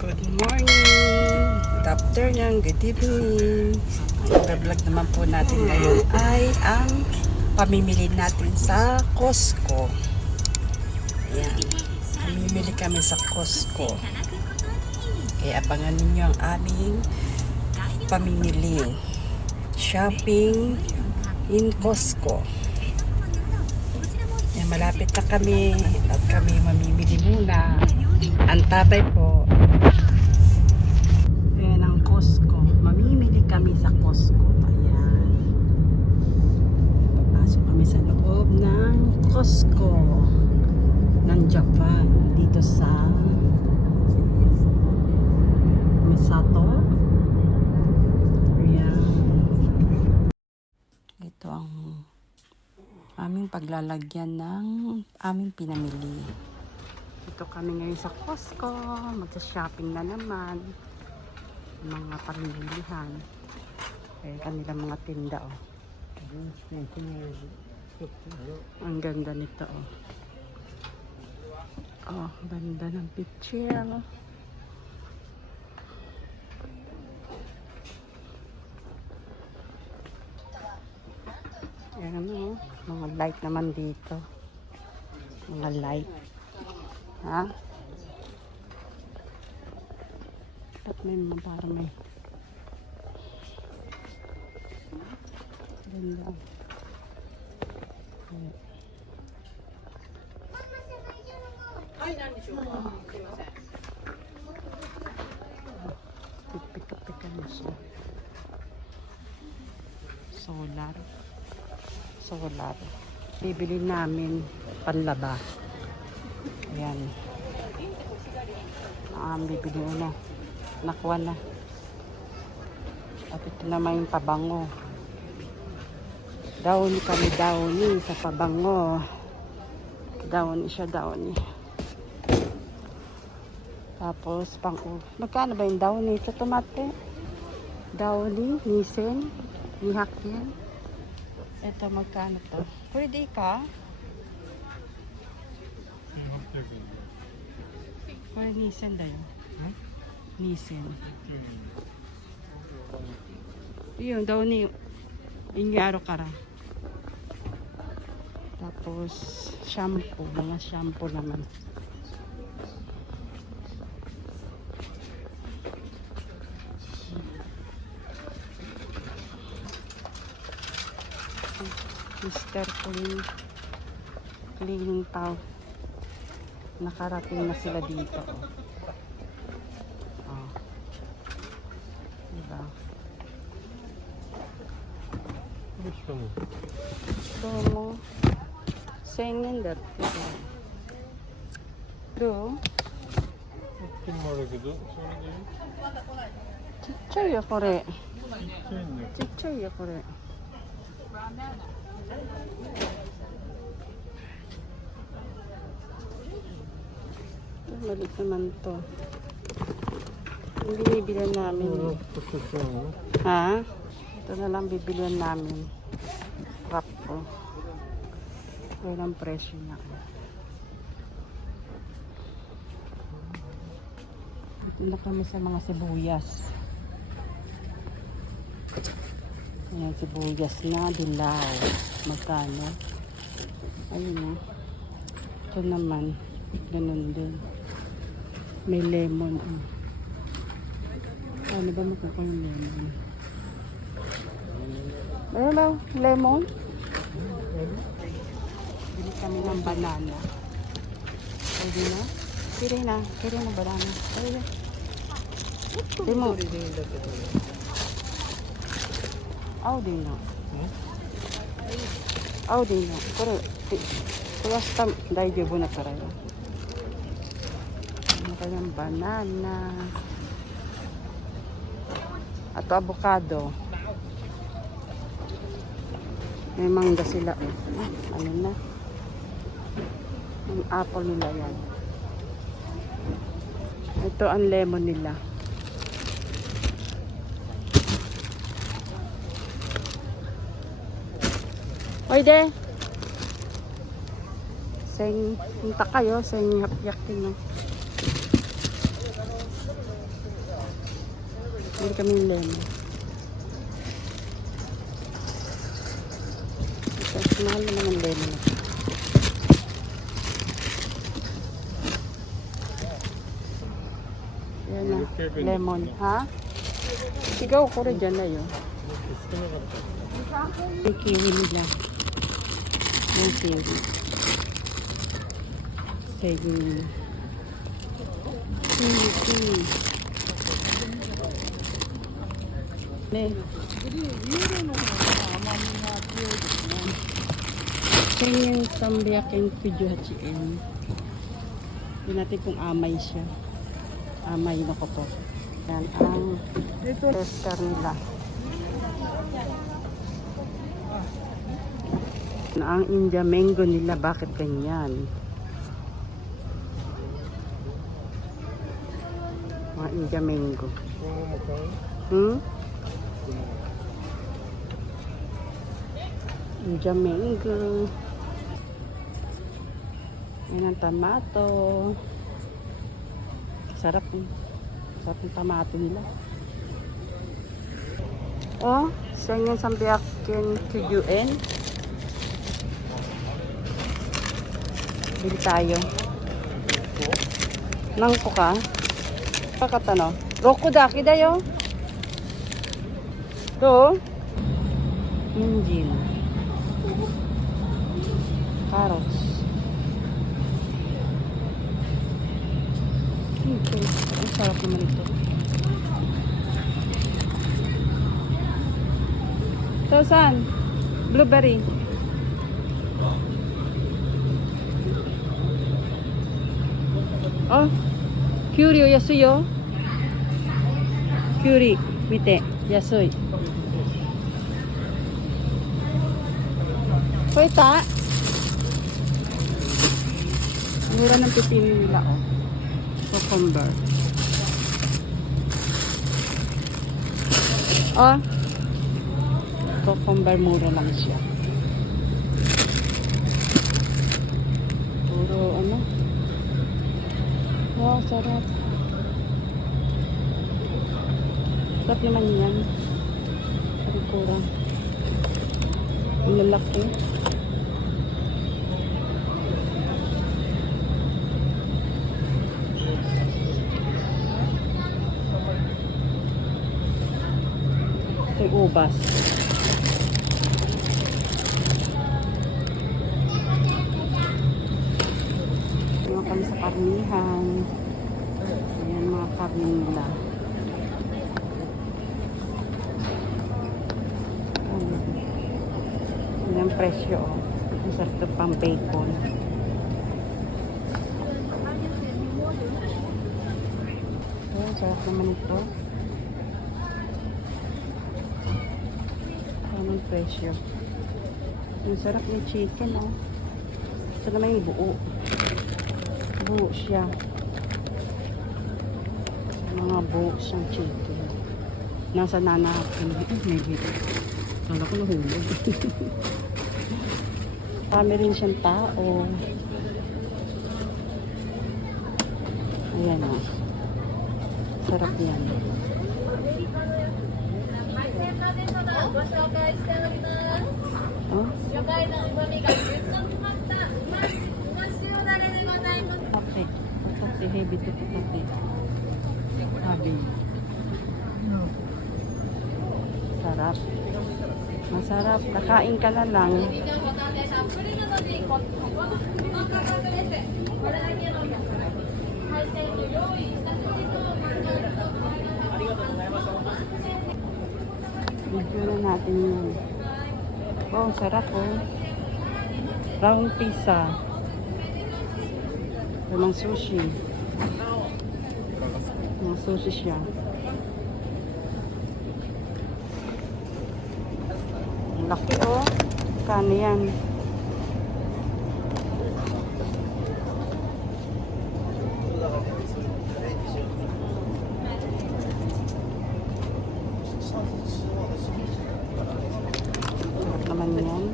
Good morning, good afternoon, good evening. Ang vlog naman po natin ngayon ay ang pamimili natin sa Costco. Ayan, pamimili kami sa Costco. Kaya abangan ninyo ang aming pamimili. Shopping in Costco. Ayan, malapit na kami at kami mamimili muna. Antabay po. Ayan ang Costco. Mamimili kami sa Costco. Ayan. Papasok kami sa loob ng Costco ng Japan. Dito sa Misato. Ayan. Ito ang aming paglalagyan ng aming pinamili. Ito kami ngayon sa Costco. Magsa-shopping na naman. Mga pamilihan. Eh, kanilang mga tinda, oh. Ang ganda nito, oh. Oh, ganda ng picture. Ayan, ano, oh. mga light naman dito. Mga light. Ha? Ba't may mga parang may... Ganda. Ayan. Pika-pika na siya. Solar. Solar. Bibili namin panlaba. Ayan. Ah, bibili na. Nakuha na. At ito naman yung pabango. Downy kami downy sa pabango. Downy siya downy. Tapos pang magkano ba yung downy sa tomate? Downy, nisen, nihakyan. Ito magkano to? Pwede ka? Pwede nisen dayo. Nisen. Yun, daw ni Inyaro kara. Tapos, shampoo. Mga shampoo naman. Mr. Clean Cleaning Towel nakarating na sila dito. Oh. Ah. Diba? Gusto mo? Gusto mo? Senin dat. Do? Kim mara gido? Chichai ya kore. Chichai ya kore. Malik naman to. Yung binibilan namin. Ha? Ito na lang bibilian namin. Wrap ko. Yan presyo niya. Dito na kami sa mga sibuyas. Ayan, sibuyas na dilaw. Magkano? Ayun na. Ito naman. Ganun din. May lemon. ah. Ano ba makukuha yung lemon? Meron ba lemon? Bili kami ng banana. Pwede na? Kiri na. Kiri na banana. Pwede na. Lemon. でいいんだけど。 青でいいな。青でいいな。これ、えこれは下大丈夫なからよ。 Kayang banana. At avocado. May mangga sila. Ah, Ano na? Yung apple nila yan. Ito ang lemon nila. Pwede. Sing, punta kayo sa hapyak din. No? meron kaming lemon. Tapos mahal naman ang lemon. Yan na, lemon. Ha? Sigaw ko rin dyan na yun. May kiwi nila. May kiwi. Sige. Kiwi, kiwi. 네. Kanyang tambya kayong video hachiin. Hindi natin kung amay siya. Amay na ko po. Yan ang tester nila. Na ang India mango nila, bakit ganyan? Mga India mango. Hmm? India mango yan ang tomato sarap eh sarap ng tomato nila oh sengen sambiakin QUN Bili tayo. Nangko ka? Kakatano? Roku daki da yo. Do? Injin. Carrots. Okay. Ang sarap naman ito. So, saan? Blueberry. Oh, きゅうりお安いよ。きゅうり、見て、安い。これta? Mura ng pipino nila, oh. Cucumber. Oh. Cucumber, mura lang siya. Puro, ano, Wow, sarap. Sarap naman yan. Parikura. Ang lalaki. Ito yung ubas. Ngayon kami sa karnihan. Ayan mga karni nila. Ayan. Ayan ang presyo. Oh. Ang sarap ito pang bacon. Ayan, sarap naman ito. Ayan ang presyo. Ang sarap ng chicken, oh. Ito naman yung buo. Buo siya. Mga buo siyang chicken. Nasa nanapin. May dito. Kala ko nahulog. Kami rin siyang tao. Ayan o. Sarap yan. ご heavy to puti. Sabi. Sarap. Masarap. Kakain ka na lang. エビ Video na natin yun. Wow, sarap oh. Round pizza. Lamang sushi. Mga sushi siya. Ang Laki oh. Kano yan? Sarap naman yan.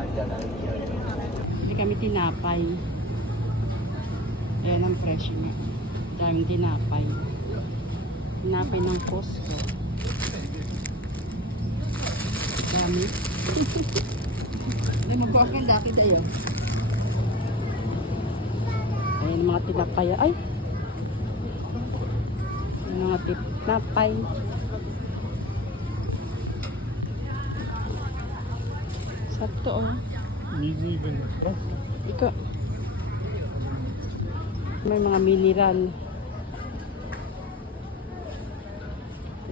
Hindi kami tinapay. Ayan ang presyo niya. Daming tinapay. Tinapay ng Costco. Dami. Ay, magbuwak ng dati tayo. Ayan mga tinapay. Ay! Ayan mga tinapay. Ito oh. Hindi even. Oh. Ika. May mga mineral.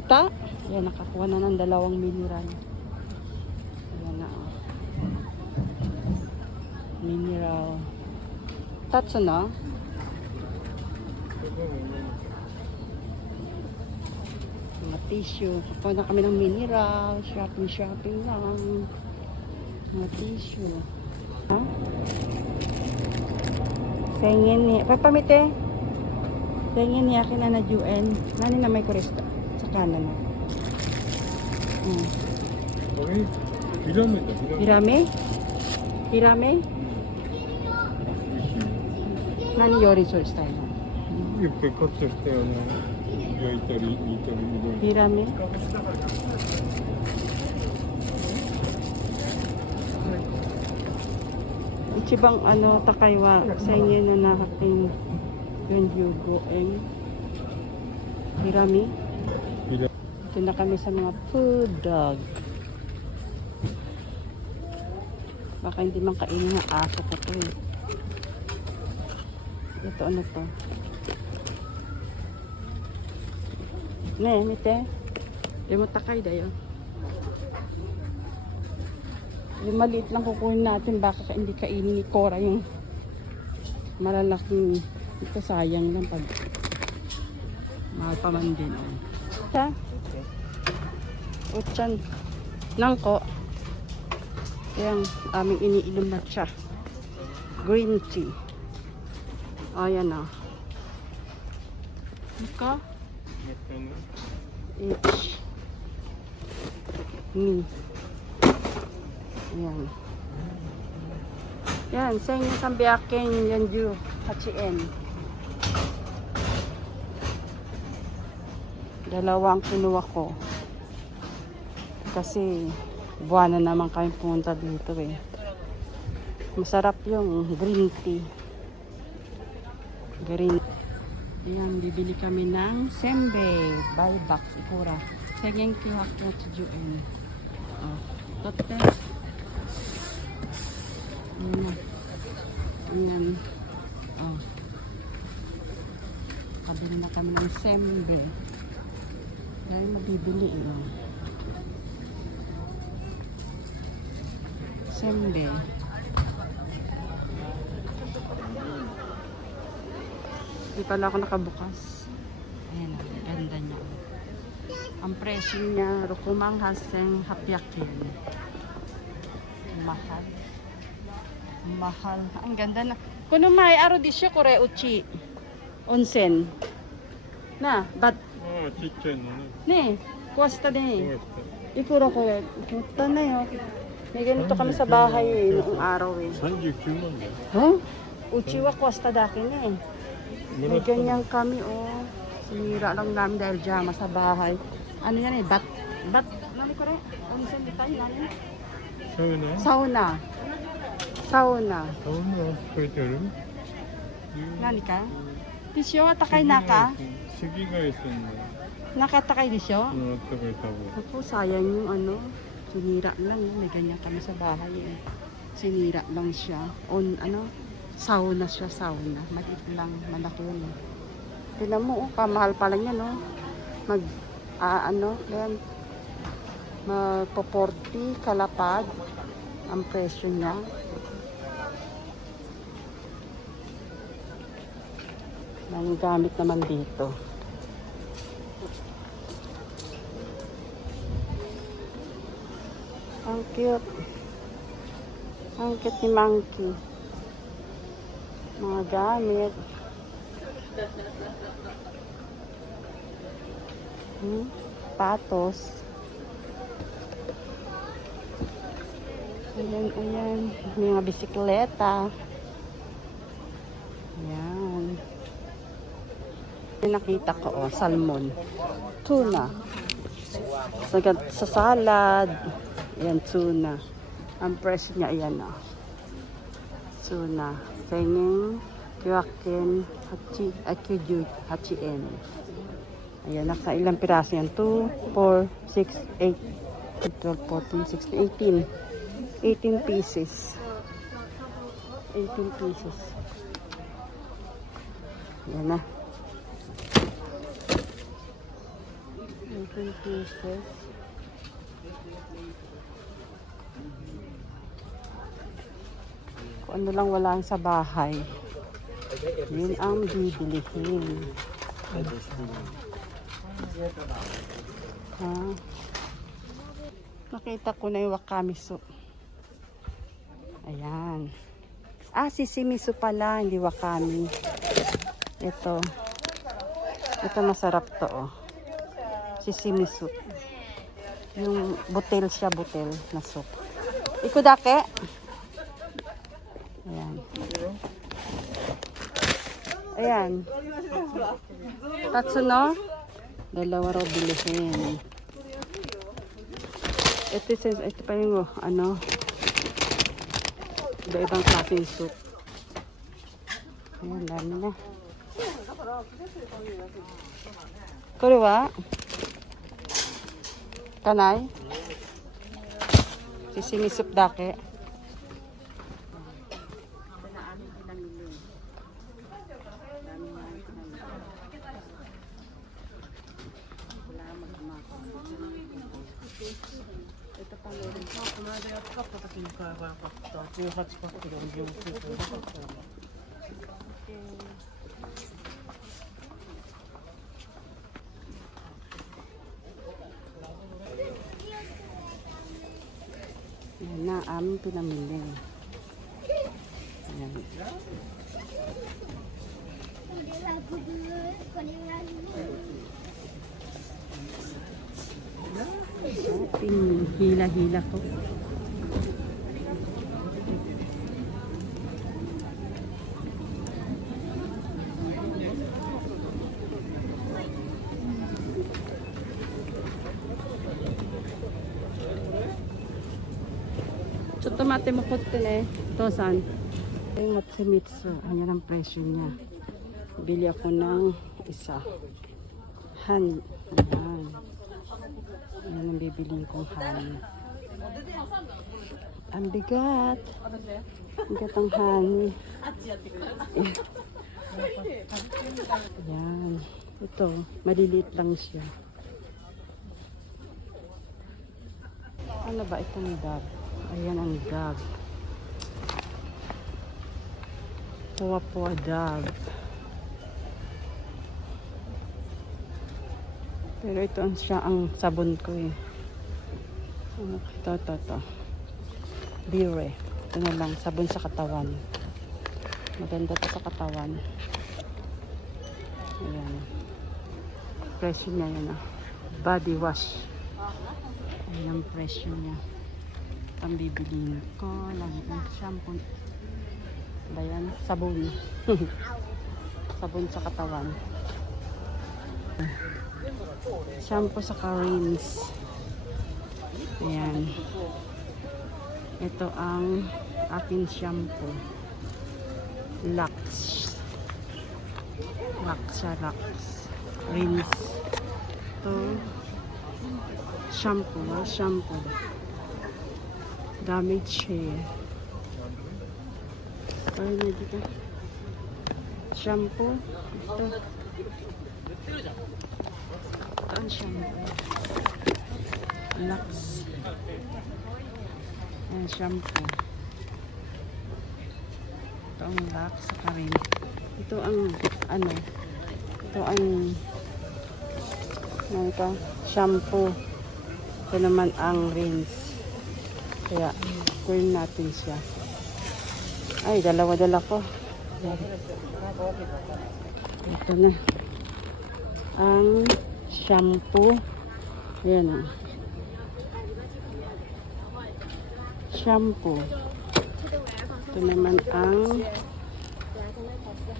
Ita. Yan, nakakuha na ng dalawang mineral. Ayan na oh. Mineral. Tatsa na. Mga tissue. Kukuha na kami ng mineral. Shopping, shopping lang. Mga tissue. Ha? Sengin ni. Papamite. Sengin ni akin na na UN. Nani na may kuristo. Sa kanan na. Hmm. Okay. Hirame. Hirame? Hirame? Nani yori source tayo? Ipe kotsu tayo na. Hirame? Hirame? Ichibang ano takaywa sa inyo na nakating yun yugo eng hirami. Ito na kami sa mga food dog. Baka hindi man kainin ng aso ko to eh. Ito ano to? Ne, mite. Yung matakay dayo. Yung maliit lang kukunin natin baka ka- hindi kainin ni Cora yung malalaking ito sayang lang pag mahal pa man din. Oh. Ta? Utsan. Nangko. Yang aming iniinom na siya. Green tea. Ayan na. Ika. あの H. Ni. Ayan. Yan. Sa inyo sambiakin yan ju. Hachien. Dalawang kinuha ko. Kasi buwan na naman kami pumunta dito eh. Masarap yung green tea. Green Ayan, bibili kami ng sembe. Box, ikura. Sengeng kiwak na tujuin. Oh, tote. Ayan. Ayan. Oh. Kabili na kami ng sembe. Dahil mabibili eh. Oh. Sembe. Hindi pala ako nakabukas. Ayan, ang ganda niya. Ang presyo niya, rukumang haseng hapyakin. mahal. Ang ganda na. Kuno may aro di siya kore uchi. Onsen. Na, bat. Oh, chichen no. Ne, kuwasta din. Eh. Ikuro ko. Eh. Kita na yo. May ganito kami sa bahay eh, noong araw eh. 39 man. Huh? Uchi wa kuwasta dakin eh. May ganyan kami oh. Sinira lang namin dahil jama sa bahay. Ano yan eh, bat. Bat. Nani kore? Onsen di tayo namin. Sauna. Sauna. サウナ Sauna. Sauna. サウナ書いてある Nani ka? Disyo, atakay naka? 席替えすんの Nakatakay disyo? うんあったかい多分 Ako, sayang yung ano. Sinira lang, eh. may ganyan kami sa bahay eh. Sinira lang siya. On, ano? Sauna siya, sauna. Maliit lang, malaki yun. eh. Tignan mo, oh, kamahal pa lang yan, oh. Mag, ah, ano, yan. Magpo 40 kalapad ang presyo niya. Ang gamit naman dito. Ang cute. Ang cute ni Monkey. Mga gamit. Hmm? Patos. Ayan, ayan. May mga bisikleta. Ayan. Yung nakita ko, oh, salmon. Tuna. Sa, sa salad. Ayan, tuna. Ang presyo niya, ayan, oh. Tuna. Singing, kyakin, hachi, akyuju, hachien. Ayan, nasa ilang piraso yan? 2, 4, 6, 8, 12, 14, 16, 18. 18 pieces. 18 pieces. Yan na. 18 pieces. Kung ano lang wala sa bahay. Yun ang bibilihin. Ha? Nakita ko na yung wakamiso. Ayan. Ah, sisimiso pala, hindi wakami. Ito. Ito masarap to, oh. Sisimiso. Yung butel siya, butel na soup. Iko dake? Ayan. Ayan. Tatsuno? Dalawa raw bilihin. Ito, sa- ito pa yung, ano, iba-ibang klaseng soup. Ayan, dami na. Kore wa? Kanay? Sisimi soup dake. Hila-hila ko. So, tomate mo ko ne. Tosan. Yung Matsumitsu. Ayan ang presyo niya. Bili ako ng isa. Han. Ayan. Ayan ang bibiliin kong han. Ang bigat. Bigat ang han. Ayan. Ito. Maliliit lang siya. Ano ba itong dab? Ayan ang dab. Puwa-puwa dab. Pero ito siya ang sabon ko eh. Ano, ito, ito, ito. Bire. Ito na lang, sabon sa katawan. Maganda to sa katawan. Ayan. Presyo niya yun ah. Body wash. Ayan ang presyo niya. Pambibilin ko. Lagi kong shampoo. Ba yan? Sabon. sabon sa katawan. Shampoo sa rinse. Ayan. Ito ang aking shampoo. Lux. Lux siya, Lux. Rinse. Ito. Shampoo. ah, Shampoo. Damage hair. Ay, na dito. Shampoo. Ito. Ang shampoo. Lux. Ayan, shampoo. Ito ang Lux sa rin. Ito ang, ano, ito ang, ano ito, shampoo. Ito naman ang rinse. Kaya, kunin natin siya. Ay, dalawa-dala ko. Ito na. Ang shampoo. Ayan ah. shampoo. Ito naman ang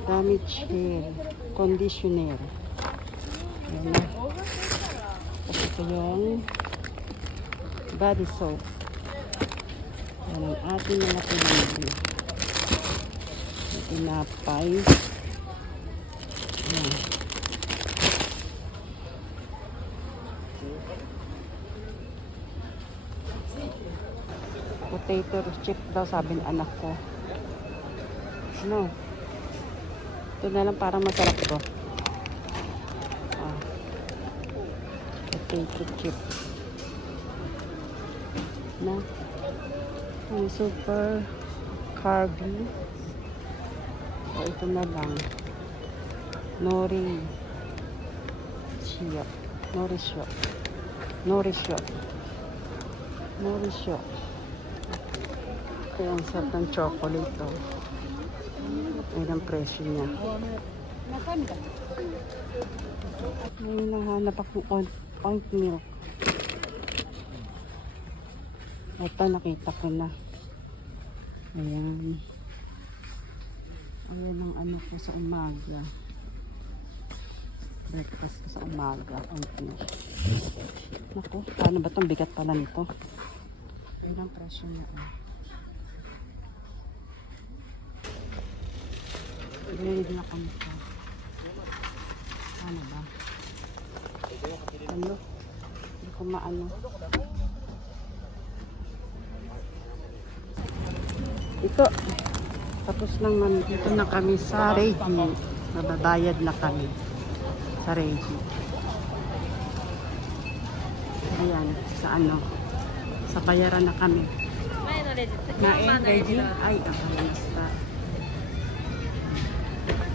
damage hair conditioner. Ayan na. Tapos ito yung body soap. Yan ang ating mga pinamili. May Tinapay. Ayan. Potato chip daw sabi ng anak ko. No. Ito na lang parang masarap to. Ah. Potato chip. Na. Yung super carby. O ito na lang. Nori. Chia. Nori shio. Nori shio. Nori shio. Kaya ang sarap ng chocolate to. Ayun ang presyo niya. May nahanap akong oat, milk. Ito nakita ko na. Ayan. Ayan ang ano ko sa umaga. Breakfast ko sa umaga. Oat milk. Naku, paano ba itong bigat pala nito? Ayun ang presyo niya. Oh. Grade na kami sa. Ano ba? Ano? Hindi ko maano. Ito. Tapos naman dito na kami sa Reiki. Nababayad na kami sa Reiki. Ayan, sa ano. Sa bayaran na kami. Nain, Reiki. Ay, ang kamusta.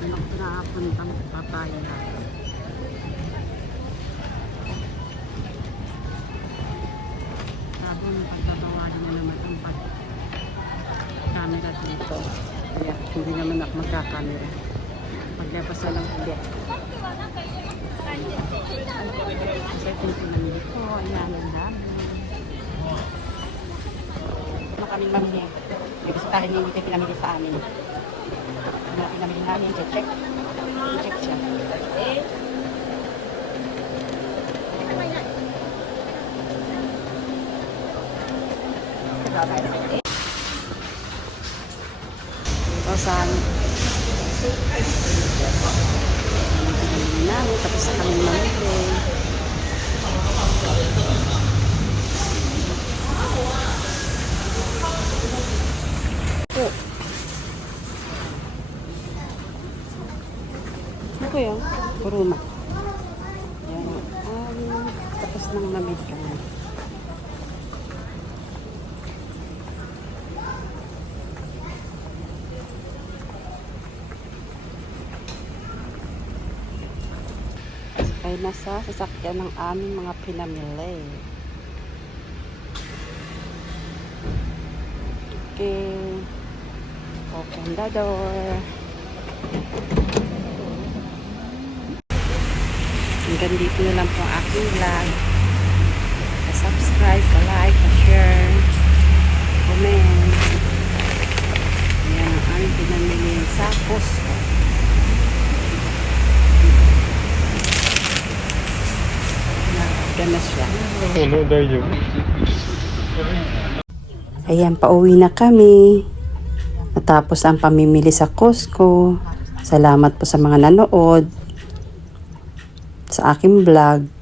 が Ay, akalista. Ano ko nakapuntang papaya. Sabon, pagbabawalan na naman ang pag camera dito. Kaya hindi naman ako magkakamera. Paglabas na lang hindi. Kasi yung pinamili ko. Ayan, ang dami. Ano kami mamili? Gusto tayo ito pinamili sa amin. Ano ang pinamili namin? Check, check. Check siya. Ito sa namin, tapos na kami mamili. Ko yun? Kuruma. Yan. Um, tapos nang mamit kami. ay nasa sasakyan ng aming mga pinamili. Okay. Open the door. hanggang dito na lang po ang aking vlog. Subscribe, pa-like, pa-share, comment. Ayan ang aming pinamili sa Costco. Nakapagda na siya. Ano tayo? Ayan, pauwi na kami. Natapos ang pamimili sa Costco. Salamat po sa mga nanood aking vlog.